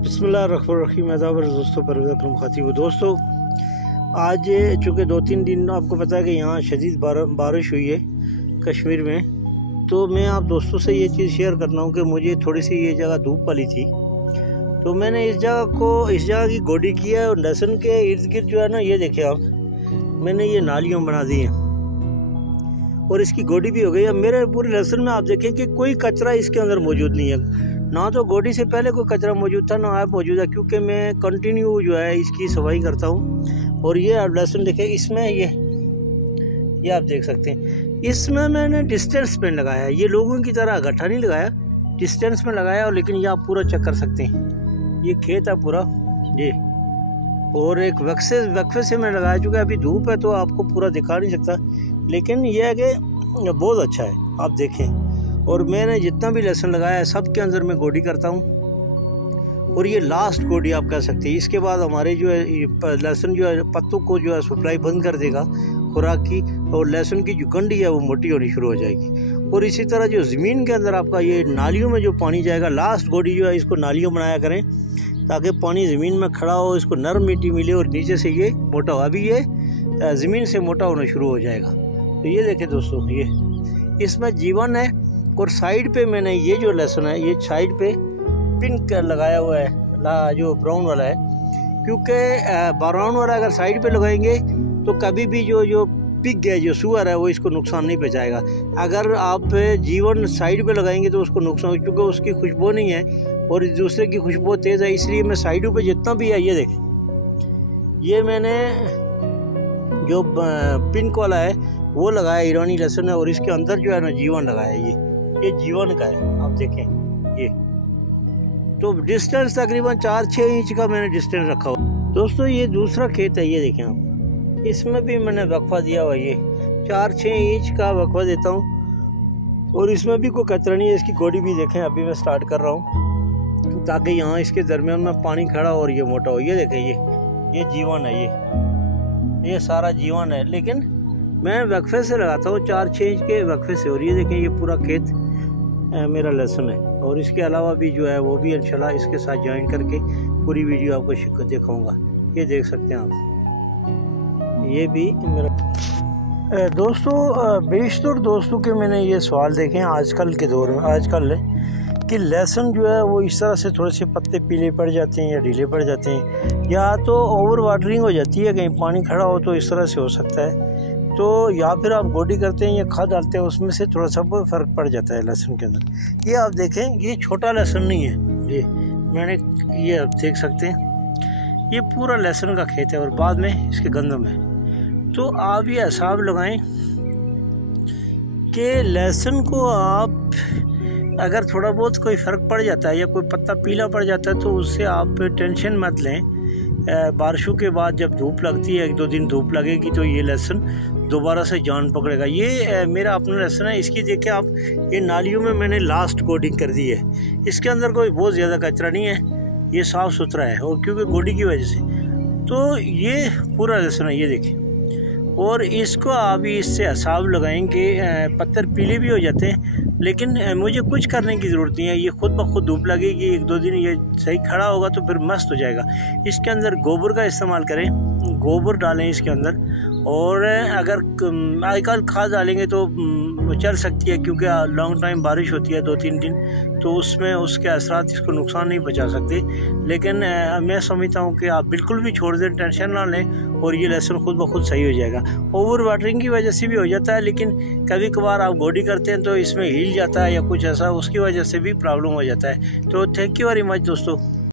बिस्मिल्लाहिर्रहमानिर्रहीम। दोस्तों, परवेज़ अकरम ख़ातिब। दोस्तों, आज चूँकि 2-3 दिन आपको पता है कि यहाँ शदीद बारिश हुई है कश्मीर में, तो मैं आप दोस्तों से ये चीज़ शेयर करना हूँ कि मुझे थोड़ी सी ये जगह धूप वाली थी, तो मैंने इस जगह की गोडी किया है। और लहसुन के इर्द गिर्द जो है ना, ये देखिए आप, मैंने ये नालियाँ बना दी हैं और इसकी गोडी भी हो गई। अब मेरे पूरे लहसुन में आप देखें कि कोई कचरा इसके अंदर मौजूद नहीं है, ना तो गोडी से पहले कोई कचरा मौजूद था ना अब मौजूद है, क्योंकि मैं कंटिन्यू जो है इसकी सफाई करता हूँ। और ये आप लहसुन देखें, इसमें ये आप देख सकते हैं, इसमें मैंने डिस्टेंस पे लगाया है। ये लोगों की तरह गड्ढा नहीं लगाया, डिस्टेंस में लगाया। और लेकिन ये आप पूरा चेक कर सकते हैं, ये खेत है पूरा ये, और एक वक्फे से मैंने लगाया। चूँकि अभी धूप है तो आपको पूरा दिखा नहीं सकता, लेकिन यह है कि बहुत अच्छा है, आप देखें। और मैंने जितना भी लहसुन लगाया है सब के अंदर मैं गोडी करता हूँ, और ये लास्ट गोडी आप कह सकते हैं। इसके बाद हमारे जो है लहसुन जो है पत्तों को जो है सप्लाई बंद कर देगा खुराक की, और लहसुन की जो कंडी है वो मोटी होनी शुरू हो जाएगी। और इसी तरह जो ज़मीन के अंदर आपका ये नालियों में जो पानी जाएगा, लास्ट गोडी जो है इसको नालियों बनाया करें ताकि पानी ज़मीन में खड़ा हो, इसको नरम मिट्टी मिले और नीचे से ये मोटा हो। अभी ये ज़मीन से मोटा होना शुरू हो जाएगा। तो ये देखें दोस्तों, ये इसमें जीवन है। और साइड पे मैंने ये जो लहसुन है, ये साइड पे पिंक लगाया हुआ है, जो ब्राउन वाला है, क्योंकि ब्राउन वाला अगर साइड पे लगाएंगे तो कभी भी जो पिग है, जो सुअर है, वो इसको नुकसान नहीं पहुंचाएगा। अगर आप जीवन साइड पे लगाएंगे तो उसको नुकसान, क्योंकि उसकी खुशबू नहीं है और दूसरे की खुशबू तेज़ है। इसलिए मैं साइडों पे जितना भी है, ये देखें, ये मैंने जो पिंक वाला है वो लगाया, ईरानी लहसुन है, और इसके अंदर जो है ना जीवन लगाया है। ये जीवन का है, आप देखें। ये तो डिस्टेंस तकरीबन 4-6 इंच का मैंने डिस्टेंस रखा हुआ। दोस्तों, ये दूसरा खेत है, ये देखें आप, इसमें भी मैंने वक्फा दिया हुआ। ये 4-6 इंच का वक्फा देता हूँ, और इसमें भी कोई कचरा नहीं है। इसकी गोडी भी देखें, अभी मैं स्टार्ट कर रहा हूँ ताकि यहाँ इसके दरमियान में पानी खड़ा और ये मोटा हो। ये देखें, ये जीवन है, ये सारा जीवन है। लेकिन मैं वक्फे से लगाता हूँ, 4-6 इंच के वक्फे से। और ये देखें, ये पूरा खेत मेरा लहसुन है। और इसके अलावा भी जो है वो भी इंशाल्लाह इसके साथ ज्वाइन करके पूरी वीडियो आपको दिखाऊंगा। ये देख सकते हैं आप, ये भी मेरा। दोस्तों, बेशतर दोस्तों के मैंने ये सवाल देखे हैं आजकल के दौर में, आजकल कि लहसुन जो है वो इस तरह से थोड़े से पत्ते पीले पड़ जाते हैं या ढीले पड़ जाते हैं, या तो ओवर वाटरिंग हो जाती है, कहीं पानी खड़ा हो तो इस तरह से हो सकता है, तो या फिर आप गोडी करते हैं या खाद डालते हैं, उसमें से थोड़ा सा फ़र्क पड़ जाता है लहसुन के अंदर। ये आप देखें, ये छोटा लहसुन नहीं है, ये मैंने, ये आप देख सकते हैं, ये पूरा लहसुन का खेत है और बाद में इसके गंदम है। तो आप ये हिसाब लगाएं कि लहसुन को आप अगर थोड़ा बहुत कोई फ़र्क पड़ जाता है या कोई पत्ता पीला पड़ जाता है तो उससे आप टेंशन मत लें। बारिशों के बाद जब धूप लगती है, 1-2 दिन धूप लगेगी, तो ये लहसुन दोबारा से जान पकड़ेगा। ये मेरा अपना लहसुन है, इसकी देखिए आप, ये नालियों में मैंने लास्ट कोडिंग कर दी है। इसके अंदर कोई बहुत ज़्यादा कचरा नहीं है, ये साफ़ सुथरा है, और क्योंकि गोडी की वजह से। तो ये पूरा लहसुन है, ये देखिए। और इसको आप इससे हिसाब लगाएंगे, पत्थर पीले भी हो जाते हैं, लेकिन मुझे कुछ करने की ज़रूरत नहीं है। ये खुद ब खुद धूप लगेगी, 1-2 दिन ये सही खड़ा होगा तो फिर मस्त हो जाएगा। इसके अंदर गोबर का इस्तेमाल करें, गोबर डालें इसके अंदर। और अगर आजकल खाद डालेंगे तो चल सकती है, क्योंकि लॉन्ग टाइम बारिश होती है 2-3 दिन, तो उसमें उसके असरात इसको नुकसान नहीं पहुंचा सकते। लेकिन मैं समझता हूं कि आप बिल्कुल भी छोड़ दें, टेंशन ना लें, और ये लहसुन खुद ब खुद सही हो जाएगा। ओवर वाटरिंग की वजह से भी हो जाता है, लेकिन कभी कभार आप गोडी करते हैं तो इसमें हिल जाता है या कुछ ऐसा, उसकी वजह से भी प्रॉब्लम हो जाता है। तो थैंक यू वेरी मच दोस्तों।